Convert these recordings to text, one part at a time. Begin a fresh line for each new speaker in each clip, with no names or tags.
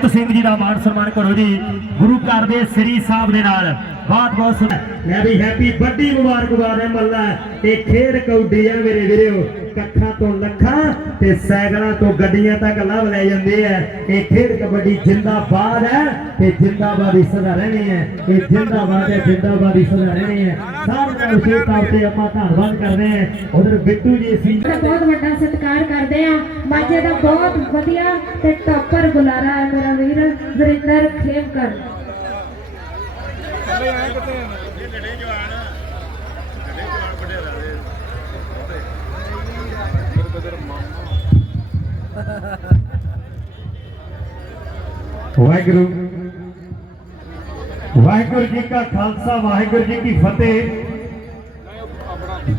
ਗੁਰਮੁਖਤ ਸਿੰਘ ਜੀ ਦਾ ਮਾਣ ਸਨਮਾਨ ਕਰੋ ਜੀ। ਗੁਰੂ ਘਰ ਦੇ ਸ੍ਰੀ ਸਾਹਿਬ ਦੇ ਨਾਲ। ਬਹੁਤ ਬਹੁਤ ਸੁਣ। ਮੈਂ ਵੀ ਹੈਪੀ ਵੱਡੀ ਮੁਬਾਰਕਬਾਦ ਹੈ ਮੱਲਾ। ਇਹ ਖੇਡ ਕੌਡੀ ਆ ਮੇਰੇ ਵੀਰੋ। ਕੱਖਾਂ ਤੋਂ ਲੱਖਾਂ ਤੇ ਸਾਈਕਲਾਂ ਤੋਂ ਗੱਡੀਆਂ ਤੱਕ ਲੱਭ ਲੈ ਜਾਂਦੇ ਆ। ਇਹ ਖੇਡ ਕਬੱਡੀ ਜਿੰਦਾਬਾਦ ਹੈ ਤੇ ਜਿੰਦਾਬਾਦ ਹੀ ਸਦਾ ਰਹਿਣੀ ਹੈ। ਇਹ ਜਿੰਦਾਬਾਦ ਹੈ, ਜਿੰਦਾਬਾਦ ਹੀ ਸਦਾ ਰਹਿਣੀ ਹੈ। ਸਾਰਿਆਂ ਦਾ ਵਿਸ਼ੇਸ਼ ਤੌਰ ਤੇ ਆਪਾਂ ਧੰਨਵਾਦ ਕਰਦੇ ਹਾਂ। ਉਧਰ ਬਿੱਟੂ ਜੀ ਸੀ
ਬਹੁਤ ਵੱਡਾ ਸਤਿਕਾਰ ਕਰਦੇ ਆ ਮਾਝੇ ਦਾ ਬਹੁਤ ਵਧੀਆ ਤੇ ਟੌਪਰ ਬੁਲਾਰਾ ਹੈ ਮੇਰਾ ਵੀਰ। ਵਰਿੰਦਰ ਖੇਮਕਰ।
ਵਾਹਿਗੁਰੂ। ਵਾਹਿਗੁਰੂ ਜੀ ਕਾ ਖਾਲਸਾ, ਵਾਹਿਗੁਰੂ ਜੀ ਕੀ ਫਤਿਹ।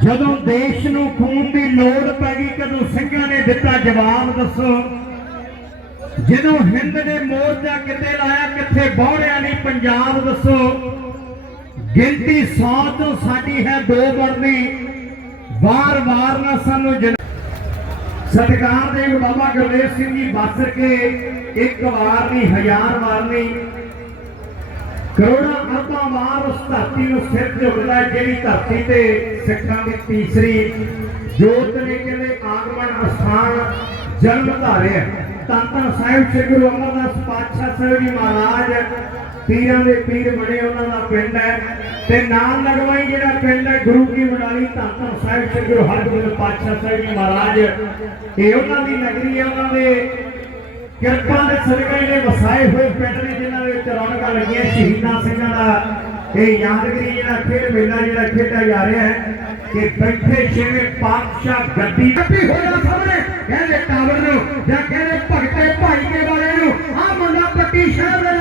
ਜਦੋਂ ਦੇਸ਼ ਨੂੰ ਖੂਨ ਦੀ ਲੋੜ ਪੈ ਗਈ, ਕਦੋਂ ਸਿੰਘਾਂ ਨੇ ਦਿੱਤਾ ਜਵਾਬ, ਦੱਸੋ? ਜਦੋਂ ਹਿੰਦ ਨੇ ਮੋਰਚਾ ਕਿੱਥੇ ਲਾਇਆ, ਕਿੱਥੇ ਬੌੜਿਆ ਨਹੀਂ ਪੰਜਾਬ, ਦੱਸੋ? ਗਿਣਤੀ 100 ਤੋਂ ਸਾਡੀ ਹੈ ਦੋ ਵਰਨੀ ਵਾਰ-ਵਾਰ ਨਾ ਸਾਨੂੰ ਸਤਿਕਾਰ ਦੇ ਬਾਬਾ ਗੁਰਦੇਵ ਸਿੰਘ ਜੀ ਬਾਸਰ ਕੇ ਇੱਕ ਵਾਰ ਨਹੀਂ ਹਜ਼ਾਰ ਵਾਰ ਨਹੀਂ। ਕਰੋੜਾਂ ਅਰਬਾਂ ਵਾਰ ਉਸ ਧਰਤੀ ਨੂੰ ਸਿਰ ਝੁਕਦਾ ਹੈ, ਜਿਹੜੀ ਧਰਤੀ ਤੇ ਸਿੱਖਾਂ ਦੀ ਤੀਸਰੀ ਜੋਤ ਨੇ ਕਹਿੰਦੇ ਆਗਮਨ ਅਸਥਾਨ ਜਨਮ ਧਾਰਿਆ ਧੰਨ ਧੰਨ ਸਾਹਿਬ ਸ੍ਰੀ ਗੁਰੂ ਅਮਰਦਾਸ ਪਾਤਸ਼ਾਹ ਸਾਹਿਬ ਜੀ ਮਹਾਰਾਜ ਪੀਰਾਂ ਦੇ ਪੀਰ ਬਣੇ ਉਹਨਾਂ ਦਾ ਪਿੰਡ ਹੈ। ਤੇ ਨਾਮ ਲਗਵਾਈ ਜਿਹੜਾ ਪਿੰਡ ਹੈ, ਗੁਰੂ ਕੀ ਮਨਾਲੀ, ਧੰਨ ਸਾਹਿਬ, ਸ੍ਰੀ ਗੁਰੂ ਹਰਗੋਬਿੰਦ ਪਾਤਸ਼ਾਹ ਸਾਹਿਬ ਜੀ ਮਹਾਰਾਜ। ਇਹ ਉਹਨਾਂ ਦੀ ਨਗਰੀ ਹੈ ਉਹਨਾਂ ਦੇ ਕਿਰਪਾ ਦੇ ਸਦਕਾ ਜਿਹੜੇ ਵਸਾਏ ਹੋਏ ਪਿੰਡ ਨੇ, ਜਿਨ੍ਹਾਂ ਦੇ ਵਿੱਚ ਰੌਣਕਾਂ ਲੱਗੀਆਂ, ਸ਼ਹੀਦਾਂ ਸਿੰਘਾਂ ਦਾ ਇਹ ਯਾਦਗਰੀ ਜਿਹੜਾ ਖੇਡ ਮੇਲਾ ਜਿਹੜਾ ਖੇਡਿਆ ਜਾ ਰਿਹਾ ਹੈ, ਕਿ ਬੈਠੇ ਛੇਵੇਂ ਪਾਤਸ਼ਾਹ ਗੱਦੀ ਕੱਪੀ ਹੋ ਸਾਹਮਣੇ, ਕਹਿੰਦੇ ਟਾਵਰ ਨੂੰ ਜਾਂ ਕਹਿੰਦੇ ਭਗਤੇ ਭਾਈ ਕੇ ਵਾਲੇ ਨੂੰ ਆ ਮੁੰਡਾ ਪੱਟੀ ਸ਼ਹਿਰ ਦੇ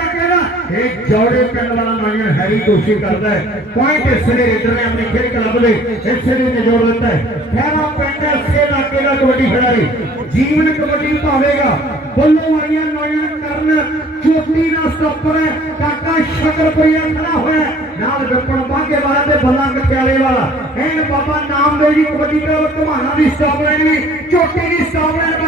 ਇਹ ਜੋੜੇ ਪਿੰਡ ਵਾਲਾ ਨਾਗਰ ਹੈਰੀ ਕੋਸ਼ਿਸ਼ ਕਰਦਾ ਹੈ। ਪੁਆਇੰਟ ਇਸ ਨੇ ਰੇਡਰ ਨੇ ਆਪਣੀ ਖੇਡ ਕਲੱਬ ਦੇ ਇਸੇ ਨੇ ਜੋੜ ਦਿੱਤਾ ਹੈ। ਖੈਰਾ ਪਿੰਡ ਸੇ ਲਾਗੇ ਦਾ ਕਬੱਡੀ ਖਿਡਾਰੀ। ਜੀਵਨ ਕਬੱਡੀ ਪਾਵੇਗਾ ਬੱਲੋਂ ਆਈਆਂ ਨੌਜਵਾਨ ਕਰਨ ਚੋਟੀ ਦਾ ਸਟਾਪਰ ਹੈ। ਕਾਕਾ ਸ਼ਕਰਪੁਰੀਆ ਖੜਾ ਹੋਇਆ ਨਾਲ ਗੱਪਣ ਬਾਗੇ ਵਾਲਾ ਤੇ ਬੱਲਾ ਕਟਿਆਲੇ ਵਾਲਾ। ਐਨ ਬਾਬਾ ਨਾਮਦੇਵ ਜੀ ਕਬੱਡੀ ਕਲੱਬ ਘਮਾਣਾ ਦੀ ਸਟਾਪ ਲਾਈਨ ਚੋਟੀ ਦੀ ਸਟਾਪ ਲਾਈਨ ਹੈ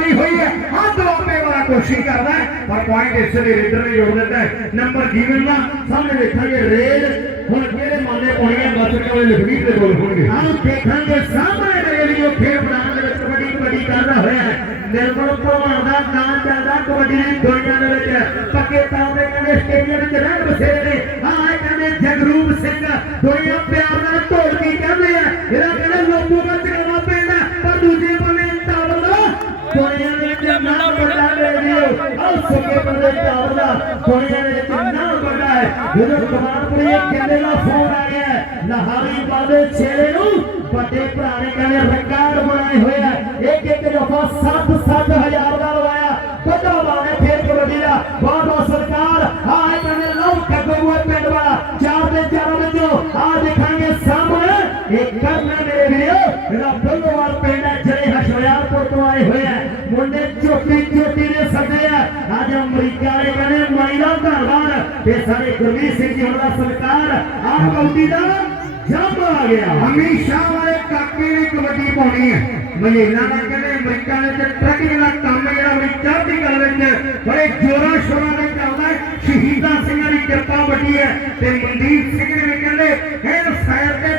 ਕੋਸ਼ਿਸ਼ ਕਰਦਾ ਪਰ ਪੁਆਇੰਟ ਇਸ ਦੇ ਰੇਡਰ ਨੇ ਜੋੜ ਦਿੱਤਾ ਨੰਬਰ ਜੀਵਨ ਦਾ ਸਾਹਮਣੇ ਦੇਖਾਂਗੇ ਰੇਡ ਹੁਣ ਕਿਹੜੇ ਮਾਨੇ ਪਾਉਣੀਆਂ ਬਸ ਕੋਲੇ ਲਖਵੀਰ ਦੇ ਬੋਲ ਹੋਣਗੇ। ਆਹ ਦੇਖਾਂਗੇ, ਸਾਹਮਣੇ ਜਿਹੜੀ ਉਹ ਖੇਡ ਬਣਾਉਣ ਦੇ ਵਿੱਚ ਕਬੱਡੀ ਕਬੱਡੀ ਕਰਦਾ ਹੋਇਆ ਹੈ। ਨਿਰਮਲ ਭਲਵਾਨ ਦਾ ਨਾਂ ਚੱਲਦਾ ਕਬੱਡੀ ਦੀ ਦੁਨੀਆ ਦੇ ਵਿੱਚ। ਪੱਕੇ ਤੌਰ ਤੇ ਕਹਿੰਦੇ ਸਟੇਡੀਅਮ ਵਿੱਚ ਰਹਿਣ ਬਸੇਰੇ ਨੇ ਹਾਂ ਇਹ ਕਹਿੰਦੇ ਜਗਰੂਪ ਸਿੰਘ ਦੁਨੀਆ ਪਿਆਰ ਨਾਲ ਢੋਲਕੀ ਕਹਿੰਦੇ ਆ। ਇਹਦਾ ਕੋਨੇ ਦੇ ਵਿੱਚ ਕਿੰਨਾ ਵੱਡਾ ਹੈ? ਜਦੋਂ ਕਮਾਨਪੁਰੀ ਕਿੰਨੇ ਦਾ ਫੋਨ ਆ ਗਿਆ ਲਹਾਰੀ ਬਾਦੇ ਛੇਲੇ ਨੂੰ ਵੱਡੇ ਭਰਾ ਨੇ ਕਹਿੰਦੇ ਰਿਕਾਰਡ ਬਣਾਏ ਹੋਇਆ ਇੱਕ ਇੱਕ ਦਫਾ 7 7 ਤੇ ਸਾਡੇ ਗੁਰਮੀਤ ਸਿੰਘ ਜੀ ਹੋਣਾ ਦਾ ਸਰਕਾਰ ਆ ਕਬੱਡੀ ਦਾ ਜੰਮ ਆ ਗਿਆ। ਹਮੇਸ਼ਾ ਵਾਲੇ ਕਾਕੇ ਨੇ ਕਬੱਡੀ ਪਾਉਣੀ ਹੈ। ਮਹੀਨਾ ਦਾ ਕਹਿੰਦੇ ਅਮਰੀਕਾ ਦੇ ਵਿੱਚ ਟਰੱਕਿੰਗ ਦਾ ਕੰਮ ਜਿਹੜਾ ਵੀ ਚੜ੍ਹਦੀ ਕਲਾ ਵਿੱਚ ਬੜੇ ਜੋਰਾਂ ਸ਼ੋਰਾਂ ਨਾਲ ਚੱਲਦਾ ਹੈ। ਸ਼ਹੀਦਾਂ ਸਿੰਘਾਂ ਦੀ ਕਿਰਪਾ ਵੱਡੀ ਹੈ ਤੇ ਮਨਦੀਪ ਸਿੰਘ ਨੇ ਕਹਿੰਦੇ ਇਹ ਸਾਇਰ ਤੇ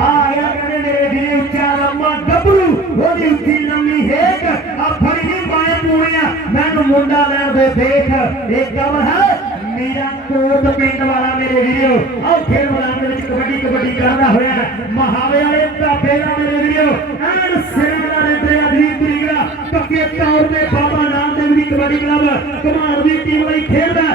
ਆਇਆ ਕਹਿੰਦੇ ਮੇਰੇ ਉੱਚਾ ਲੰਮਾ ਗੱਭਰੂ, ਉਹਦੀ ਉੱਚੀ ਲੰਮੀ ਹੇਕ ਆ ਫੜੀ ਨਹੀਂ ਬਾਏ ਮੈਨੂੰ ਮੁੰਡਾ ਲੈਣ ਦੇ ਦੇਖ, ਇਹ ਕਵਰ ਹੈ। ਮੇਰਾ ਕੋਟ ਪਿੰਡ ਵਾਲਾ ਮੇਰੇ ਵੀਰੋ ਆਹ ਖੇਡ ਮੈਦਾਨ ਦੇ ਵਿੱਚ ਕਬੱਡੀ ਕਬੱਡੀ ਕਰਦਾ ਹੋਇਆ ਮਹਾਵੇ ਵਾਲੇ ਢਾਬੇ ਦਾ ਮੇਰੇ ਵੀਰੋ, ਐਨ ਸਿਰਾਂ ਦਾ ਰੇਡਰ ਅਧੀਨ ਤਰੀਕਾ ਪੱਕੇ ਤੌਰ ਤੇ ਬਾਬਾ ਨਾਮਦੇਵ ਦੀ ਕਬੱਡੀ ਕਲੱਬ ਕਮਾਲ ਦੀ ਟੀਮ ਲਈ ਖੇਡਦਾ।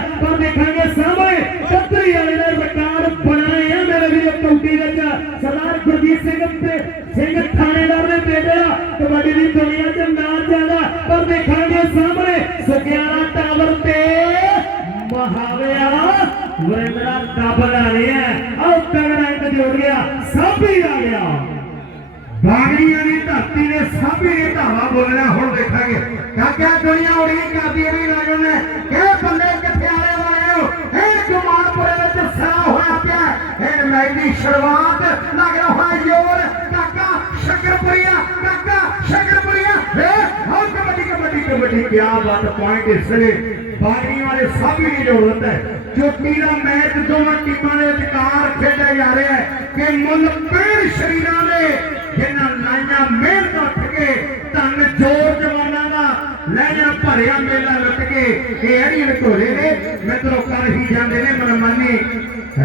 ਆ ਗਿਆ। ਬਾਗੜੀਆਂ ਦੀ ਧਰਤੀ ਨੇ ਸਾਬੀ ਨੇ ਧਾਵਾ ਬੋਲਣਾ ਹੁਣ ਦੇਖਾਂਗੇ। ਕਾਕਿਆ ਦੁਨੀਆ ਉੜੀ ਕਰਦੀ ਵੀ ਲੱਗਣ ਨੇ ਕਿਹ ਬੱਲੇ ਕਿੱਥੇ ਆਲੇ ਵਾਲਿਓ ਇਹ ਗੁਮਾਨਪੁਰੇ ਵਿੱਚ ਸਰਾ ਹੋਇਆ ਪਿਆ ਇਹ ਮੈਚ ਦੀ ਸ਼ੁਰੂਆਤ ਲੱਗ ਰਿਹਾ ਹੋਇਆ ਜ਼ੋਰ। ਕਾਕਾ ਸ਼ਕਰਪੁਰੀਆ ਕਾਕਾ ਸ਼ਕਰਪੁਰੀਆ ਏ ਹਾਂ ਕਬੱਡੀ ਕਬੱਡੀ ਕਬੱਡੀ ਕੀ ਬਾਤ ਪੁਆਇੰਟ ਇਸ ਨੇ। ਬਾਗੜੀ ਵਾਲੇ ਸਾਬੀ ਨੇ ਜ਼ਰੂਰਤ ਹੈ। ਚੋਟੀ ਦਾ ਮੈਚ ਦੋਵਾਂ ਟੀਮਾਂ ਦੇ ਵਿਚਕਾਰ ਖੇਡਿਆ ਜਾ ਰਿਹਾ ਹੈ ਕਿ ਮੁੱਲ ਪੇੜ ਸ਼ਰੀਰਾਂ ਦੇ, ਜਿਨ੍ਹਾਂ ਲਾਈਆਂ ਮਿਹਨਤ ਉੱਠ ਕੇ, ਧੰਨ ਜੋਰ ਜਵਾਨਾਂ ਦਾ ਲਹਿਜਾ ਭਰਿਆ ਮੇਲਾ ਲੱਟ ਕੇ, ਇਹ ਅੜੀਆਂ ਘੋੜੇ ਨੇ, ਮਿੱਤਰੋ ਕਰ ਹੀ ਜਾਂਦੇ ਨੇ ਮਨਮਾਨੀ।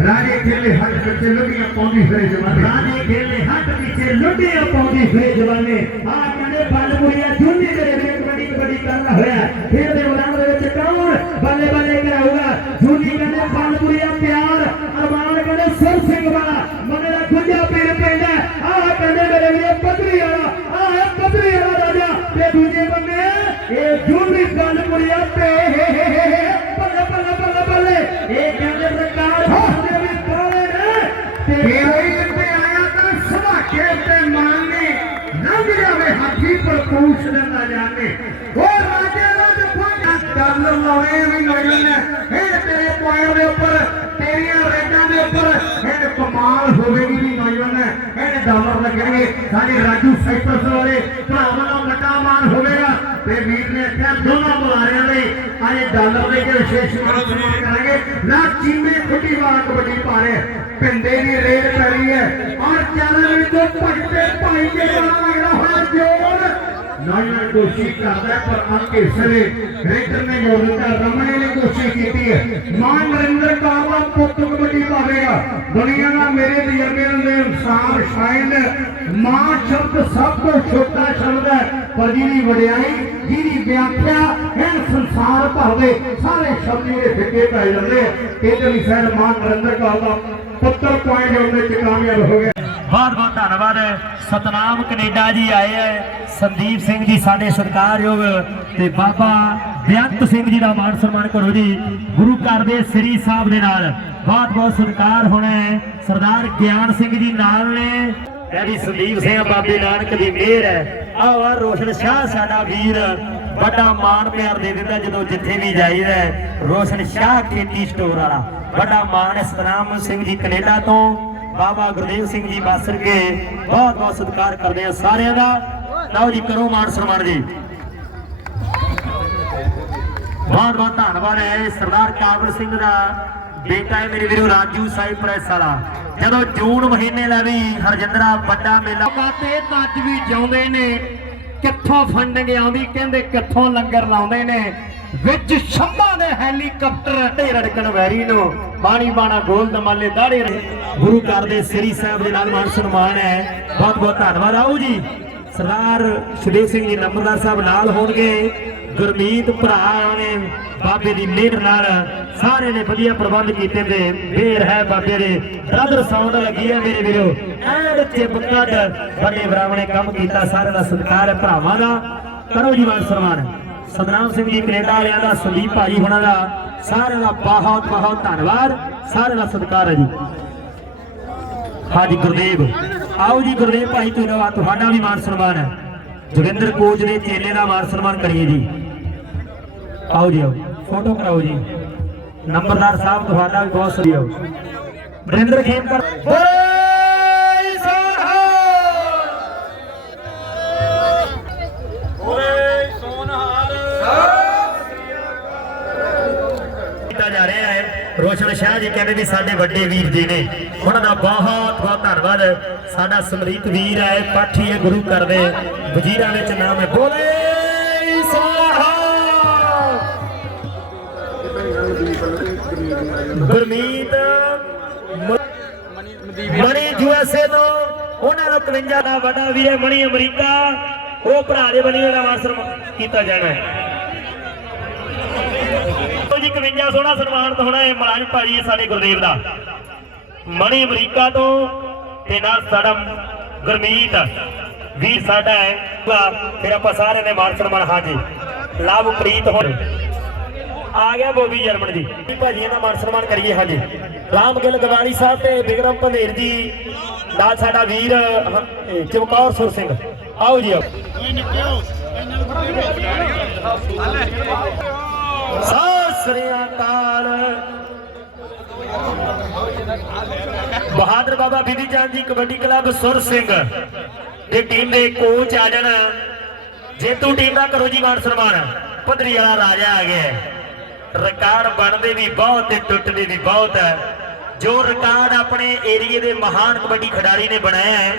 ਰਾਜੇ ਖੇਲੇ ਹੱਥ ਵਿੱਚ ਲੁੱਡੀਆਂ ਪਾਉਂਦੀ ਫਿਰੇ ਜਵਾਨੇ। ਰਾਜੇ ਖੇਲੇ ਹੱਥ ਪਿੱਛੇ ਲੁੱਡੀਆਂ ਪਾਉਂਦੀ ਫਿਰੇ ਜਵਾਨੇ। ਆ ਕਹਿੰਦੇ ਬੱਲ ਜੁੰਨੀ ਤੇਰੇ ਕਬੱਡੀ ਕਬੱਡੀ ਹੋਇਆ ਫਿਰ ਦੇ ਮੈਦਾਨ ਦੇ ਵਿੱਚ ਕੌਣ ਬੱਲੇ ਬੱਲੇ ਕਰਾਊਗਾ ਜੁੰਨੀ ਕਹਿੰਦੇ ਲਾਉਣੇ ਵੀ ਨੌਜਵਾਨ ਨੇ ਇਹ ਤੇਰੇ ਪੁਆਇੰਟ ਦੇ ਉੱਪਰ, ਤੇਰੀਆਂ ਰੇਟਾਂ ਦੇ ਉੱਪਰ ਇਹ ਕਮਾਲ ਹੋਵੇਗੀ ਵੀ ਨੌਜਵਾਨ ਨੇ ਡਾਲਰ ਲੱਗਣਗੇ। ਸਾਡੇ ਰਾਜੂ ਸਾਈਪਰਸ ਵਾਲੇ ਭਰਾਵਾਂ ਦਾ ਵੱਡਾ ਮਾਨ ਹੋਵੇਗਾ। ਤੇ ਵੀਰ ਨੇ ਇੱਥੇ ਦੋਨਾਂ ਬੁਲਾਰਿਆਂ ਲਈ ਅੱਜ ਡਾਲਰ ਦੇ ਕੇ ਵਿਸ਼ੇਸ਼ ਸਨਮਾਨ ਕਰਾਂਗੇ। ਨਾ ਚੀਮੇ ਖੁੱਡੀ ਵਾਲਾ ਕਬੱਡੀ ਪਾ ਰਿਹਾ ਪਿੰਡੇ ਦੀ ਰੇਡ ਪੈ ਰਹੀ ਹੈ। ਔਰ ਚੱਲ ਵਿੱਚੋਂ ਭਗਤੇ ਭਾਈ ਕੇ ਵਾਲਾ ਲੱਗਦਾ ਹੋਇਆ ਜੋਰ। ਨੌਜਵਾਨ ਕੋਸ਼ਿਸ਼ ਕਰਦਾ ਹੈ ਪਰ ਅੰਕੇ ਸਰੇ ਰੇਡਰ ਨੇ ਜੋਰ ਦਿੱਤਾ ਰਮਣੇ ਨੇ ਕੋਸ਼ਿਸ਼ ਕੀਤੀ ਹੈ ਮਾਨ ਨਰਿੰਦਰ ਕੌਰ ਦਾ ਪੁੱਤ ਕਬੱਡੀ ਪਾਵੇਗਾ ਦੁਨੀਆ ਦਾ ਮੇਰੇ ਤਜਰਬੇ ਦੇ ਅਨੁਸਾਰ ਸ਼ਾਇਦ ਮਾਂ ਸ਼ਬਦ ਸਭ ਤੋਂ ਛੋਟਾ ਸ਼ਬਦ ਹੈ ਪਰ ਜਿਹਦੀ ਵਡਿਆਈ ਜਿਹਦੀ ਵਿਆਖਿਆ ਇਹ ਸੰਸਾਰ ਭਰ ਦੇ ਸਾਰੇ ਸ਼ਬਦ ਜਿਹੜੇ ਫਿੱਕੇ ਪੈ ਜਾਂਦੇ ਆ ਇਧਰਲੀ ਸਾਈਡ ਮਾਂ ਨਰਿੰਦਰ ਕੌਰ ਦਾ ਪੁੱਤਰ ਪੁਆਇੰਟ ਉਹਦੇ ਚ ਕਾਮਯਾਬ ਹੋ ਗਿਆ
ਬਹੁਤ ਬਹੁਤ ਧੰਨਵਾਦ। ਸਤਨਾਮ ਕੈਨੇਡਾ ਜੀ ਆਏ ਹੈ ਸੰਦੀਪ ਸਿੰਘ ਜੀ ਸਾਡੇ ਸਤਿਕਾਰਯੋਗ ਤੇ ਬਾਬਾ ਬੇਅੰਤ ਸਿੰਘ ਜੀ ਦਾ ਮਾਨ ਸਨਮਾਨ ਕਰੋ ਜੀ। ਗੁਰੂ ਘਰ ਦੇ ਸ੍ਰੀ ਸਾਹਿਬ ਦੇ ਨਾਲ ਬਹੁਤ ਬਹੁਤ ਸਤਿਕਾਰ ਹੋਣਾ ਸਰਦਾਰ ਗਿਆਨ ਸਿੰਘ ਜੀ ਨਾਲ ਨੇ। ਡੈਡੀ ਸੰਦੀਪ ਸਿੰਘ ਬਾਬੇ ਨਾਨਕ ਦੀ ਮਿਹਰ ਹੈ। ਆਹ ਵਾ ਰੋਸ਼ਨ ਸ਼ਾਹ ਸਾਡਾ ਵੀਰ ਵੱਡਾ ਮਾਣ ਪਿਆਰ ਦੇ ਦਿੰਦਾ ਜਦੋਂ ਜਿੱਥੇ ਵੀ ਜਾਈਦਾ ਰੋਸ਼ਨ ਸ਼ਾਹ ਖੇਤੀ ਸਟੋਰ ਵਾਲਾ। ਵੱਡਾ ਮਾਣ ਹੈ ਸਤਨਾਮ ਸਿੰਘ ਜੀ ਕੈਨੇਡਾ ਤੋਂ। ਬਾਬਾ ਗੁਰਦੇਵ ਸਿੰਘ ਜੀ ਬਾਸਰ ਕੇ ਬਹੁਤ ਬਹੁਤ ਸਤਿਕਾਰ ਕਰਦੇ ਆ ਸਾਰਿਆਂ ਦਾ। ਲਓ ਜੀ, ਕਰੋ ਮਾਣ ਸਨਮਾਨ ਜੀ। ਬਹੁਤ ਬਹੁਤ ਧੰਨਵਾਦ ਹੈ ਸਰਦਾਰ ਕਾਬਲ ਸਿੰਘ ਦਾ। ਬੇਟਾ ਹੈ ਮੇਰੇ ਵੀਰੋ, ਰਾਜੂ ਸਾਹਿਬ ਪ੍ਰੈਸ ਵਾਲਾ। ਜਦੋਂ ਜੂਨ ਮਹੀਨੇ ਦਾ ਵੀ ਹਰਜਿੰਦਰਾ ਵੱਡਾ ਮੇਲਾ। ਬਾਤੇ ਅੱਜ ਵੀ ਜਿਉਂਦੇ ਨੇ, ਕਿੱਥੋਂ ਫੰਡਿੰਗ ਆਉਂਦੀ, ਕਹਿੰਦੇ ਕਿੱਥੋਂ ਲੰਗਰ ਲਾਉਂਦੇ ਨੇ। ਵਿੱਚ ਸ਼ੰਭਾਂ ਦੇ ਹੈਲੀਕਾਪਟਰ ਢੇ ਰੜਕਣ ਵੈਰੀ ਨੂੰ ਬਾਣੀ ਬਾਣਾ ਗੋਲ ਦਮਾਲੇ ਦਾੜੇ ਗੁਰੂ ਘਰ ਦੇ ਸ੍ਰੀ ਸਾਹਿਬ ਦੇ ਨਾਲ ਮਾਨ ਸਨਮਾਨ ਹੈ। ਬਹੁਤ ਬਹੁਤ ਧੰਨਵਾਦ। ਆਓ ਜੀ, ਸਰਦਾਰ ਸ਼੍ਰੀ ਸਿੰਘ ਜੀ ਨੰਬਰਦਾਰ ਸਾਹਿਬ ਨਾਲ ਹੋਣਗੇ। ਗੁਰਮੀਤ ਭਰਾ ਨੇ ਬਾਬੇ ਦੀ ਮਿਹਰ ਨਾਲ ਸਾਰੇ ਨੇ ਵਧੀਆ ਪ੍ਰਬੰਧ ਕੀਤੇ ਤੇ ਫੇਰ ਹੈ ਬਾਬੇ ਦੇ। ਬ੍ਰਦਰ ਸਾਊਂਡ ਲੱਗੀ ਹੈ ਮੇਰੇ ਵੀਰੋ। ਐਡ ਚਿਪ ਕੱਢ ਵੱਡੇ ਭਰਾਵਾਂ ਕੰਮ ਕੀਤਾ, ਸਾਰਿਆਂ ਦਾ ਸਤਿਕਾਰ ਹੈ ਭਰਾਵਾਂ ਦਾ। ਕਰੋ ਜੀ ਮਾਨ ਸਨਮਾਨ। ਸਤਨਾਮ ਸਿੰਘ ਜੀ, ਕੈਨੇਡਾ ਵਾਲਿਆਂ ਦਾ ਸੰਦੀਪ ਭਾਜੀ ਹੁਣਾਂ ਦਾ ਸਾਰਿਆਂ ਦਾ ਬਹੁਤ ਬਹੁਤ ਧੰਨਵਾਦ, ਸਾਰਿਆਂ ਦਾ ਸਤਿਕਾਰ ਹੈ ਜੀ। ਹਾਜੀ, ਗੁਰਦੇਵ। ਆਓ ਜੀ, ਗੁਰਦੇਵ ਭਾਈ ਤੁਹਾਡਾ ਤੁਹਾਡਾ ਵੀ ਮਾਨ ਸਨਮਾਨ ਹੈ। ਜੋਗਿੰਦਰ ਕੋਚ ਦੇ ਚੇਲੇ ਦਾ ਮਾਨ ਸਨਮਾਨ ਕਰੀਏ ਜੀ। ਆਓ ਜੀ, ਆਓ। ਫੋਟੋ ਕਰਾਓ ਜੀ। ਨੰਬਰਦਾਰ ਸਾਹਿਬ, ਤੁਹਾਡਾ ਵੀ ਬਹੁਤ ਸਹੀ ਆਓ ਬਰਿੰਦਰ ਖੇਮਕਰ। ਬੋਲੇ ਕੀਤਾ ਜਾ ਰਿਹਾ ਹੈ। ਰੋਸ਼ਨ ਸ਼ਾਹ ਜੀ ਕਹਿੰਦੇ ਵੀ ਸਾਡੇ ਵੱਡੇ ਵੀਰ ਜੀ ਨੇ। ਉਹਨਾਂ ਦਾ ਬਹੁਤ ਬਹੁਤ ਧੰਨਵਾਦ। ਸਾਡਾ ਸਮਰੀਤ ਵੀਰ ਹੈ, ਪਾਠੀ ਹੈ, ਗੁਰੂ ਘਰ ਵਜ਼ੀਰਾਂ ਵਿੱਚ ਨਾਮ ਹੈ। ਬੋਲੇ ਗੁਰਮੀਤ ਮਣੀ ਯੂਐਸਏ ਤੋਂ ਉਹਨਾਂ ਨੂੰ 51 ਦਾ ਵੱਡਾ ਵੀਰ ਹੈ ਮਣੀ ਅਮਰੀਕਾ। ਉਹ ਭਰਾ ਦੇ ਬਣੀ ਦਾ ਵਾਸਰ ਕੀਤਾ ਜਾਣਾ ਹੈ। ਜੀ 51 ਸੋਹਣਾ ਸਨਮਾਨਿਤ ਹੋਣਾ ਹੈ ਮਲਾਜ ਭਾਜੀ ਸਾਡੇ ਗੁਰਦੇਵ ਦਾ। ਮਣੀ ਅਮਰੀਕਾ ਤੋਂ ਤੇ ਨਾਲ ਸਾਡਾ ਗੁਰਮੀਤ ਵੀਰ ਸਾਡਾ ਹੈ। ਫਿਰ ਆਪਾਂ ਸਾਰਿਆਂ ਨੇ ਮਾਨ ਸਨਮਾਨ ਹਾਜੀ। ਲਵਪ੍ਰੀਤ ਹੁਣ। ਆ ਗਿਆ ਬੋਬੀ ਜਰਮਨ ਜੀ। ਭਾਜੀ ਇਹਨਾਂ ਮਾਨ ਸਨਮਾਨ ਕਰੀਏ ਹਾਜੀ। ਰਾਮ ਗਿੱਲ ਗਵਾਨੀ ਸਾਹਿਬ ਤੇ ਬਿਕਰਮ ਪੰਧੇਰ ਜੀ ਨਾਲ ਸਾਡਾ ਵੀਰ ਚਮਕੌਰ ਸੁਰ ਸਿੰਘ। ਆਓ ਜੀ ਆਓ। ਸਤਿ ਸ੍ਰੀ ਅਕਾਲ ਬਹਾਦਰ ਬਾਬਾ ਬੀਬੀ ਚੰਦ ਜੀ ਕਬੱਡੀ ਕਲੱਬ ਸੁਰ ਸਿੰਘ ਦੇ ਟੀਮ ਦੇ ਕੋਚ ਆ ਜਾਣ। ਜੇਤੂ ਟੀਮ ਦਾ ਕਰੋ ਜੀ ਮਾਨ ਸਨਮਾਨ। ਪਧਰੀ ਵਾਲਾ ਰਾਜਾ ਆ ਗਿਆ ਰਿਕਾਰਡ ਬਣਦੇ ਵੀ ਬਹੁਤ ਤੇ ਟੁੱਟਦੇ ਵੀ ਬਹੁਤ ਹੈ। ਜੋ ਰਿਕਾਰਡ ਆਪਣੇ ਏਰੀਏ ਦੇ ਮਹਾਨ ਕਬੱਡੀ ਖਿਡਾਰੀ ਨੇ ਬਣਾਇਆ ਹੈ।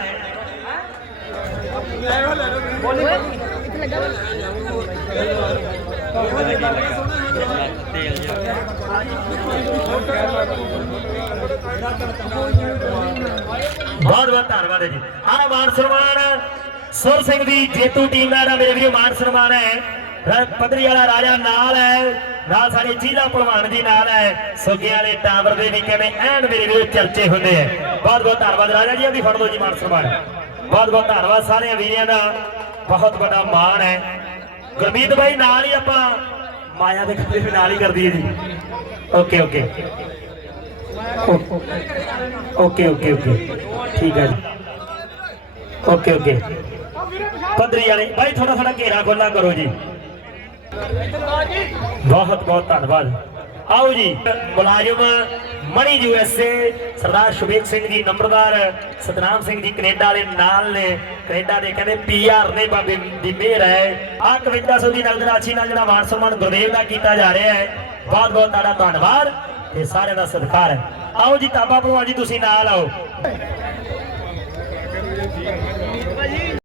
ਬਹੁਤ ਬਹੁਤ ਧੰਨਵਾਦ ਹੈ ਜੀ। ਆਹ ਮਾਨ ਸਨਮਾਨ ਸੁਰ ਸਿੰਘ ਦੀ ਜੇਤੂ ਟੀਮ ਦਾ ਮੇਰੇ ਵੀਰੋ, ਮਾਨ ਸਨਮਾਨ ਹੈ। ਰ- ਵਾਲਾ ਰਾਜਾ ਨਾਲ ਹੈ। ਨਾਲ ਸਾਡੇ ਜ਼ਿਲ੍ਹਾ ਭਲਵਾਨ ਜੀ ਨਾਲ ਹੈ। ਸੋਗੇ ਵਾਲੇ ਟਾਵਰ ਦੇ ਵੀ ਕਹਿੰਦੇ ਐਨ ਮੇਰੇ ਵੀਰੋ ਚਰਚੇ ਹੁੰਦੇ ਆ। ਬਹੁਤ ਬਹੁਤ ਧੰਨਵਾਦ ਰਾਜਾ ਜੀ ਦੀ ਫੜ ਲਓ ਜੀ ਮਾਨ ਸਨਮਾਨ। ਬਹੁਤ ਬਹੁਤ ਧੰਨਵਾਦ ਸਾਰਿਆਂ ਵੀਰਿਆਂ ਦਾ। ਬਹੁਤ ਵੱਡਾ ਮਾਣ ਹੈ। ਗੁਰਮੀਤ ਬਾਈ, ਨਾਲ ਹੀ ਆਪਾਂ ਮਾਇਆ ਦੇ ਖੱਤੇ ਵੀ ਨਾਲ ਹੀ ਕਰਦੀ ਹੈ ਜੀ। Okay okay. Okay okay okay. ਠੀਕ ਹੈ ਜੀ। Okay okay. ਪੱਧਰੀ ਵਾਲੇ ਭਾਈ ਥੋੜਾ ਥੋੜਾ ਘੇਰਾ ਖੋਲਾ ਕਰੋ ਜੀ। ਬਹੁਤ ਬਹੁਤ ਧੰਨਵਾਦ। ਆਓ ਜੀ, ਮੁਲਾਜ਼ਮ ਮਣੀ ਯੂਐਸਏ ਸਰਦਾਰ ਸ਼ੁਭੇਕ ਸਿੰਘ ਜੀ, ਨੰਬਰਦਾਰ ਸਤਨਾਮ ਸਿੰਘ ਜੀ, ਕੈਨੇਡਾ ਵਾਲੇ ਨਾਲ ਨੇ। ਕੈਨੇਡਾ ਦੇ ਕਹਿੰਦੇ ਪੀਆਰ ਨੇ ਬਾਬੇ ਦੀ ਮਿਹਰ ਹੈ। ਆ 5100 ਦੀ ਨਗਦ ਰਾਸ਼ੀ ਨਾਲ ਜਿਹੜਾ ਮਾਨ ਸਨਮਾਨ ਗੁਰਦੇਵ ਦਾ ਕੀਤਾ ਜਾ ਰਿਹਾ ਹੈ। ਬਹੁਤ ਬਹੁਤ ਤੁਹਾਡਾ ਧੰਨਵਾਦ ਤੇ ਸਾਰਿਆਂ ਦਾ ਸਤਿਕਾਰ ਹੈ। ਆਓ ਜੀ, ਤਾਬਾ ਭਲਵਾਨ ਜੀ, ਤੁਸੀਂ ਨਾਲ ਆਓ।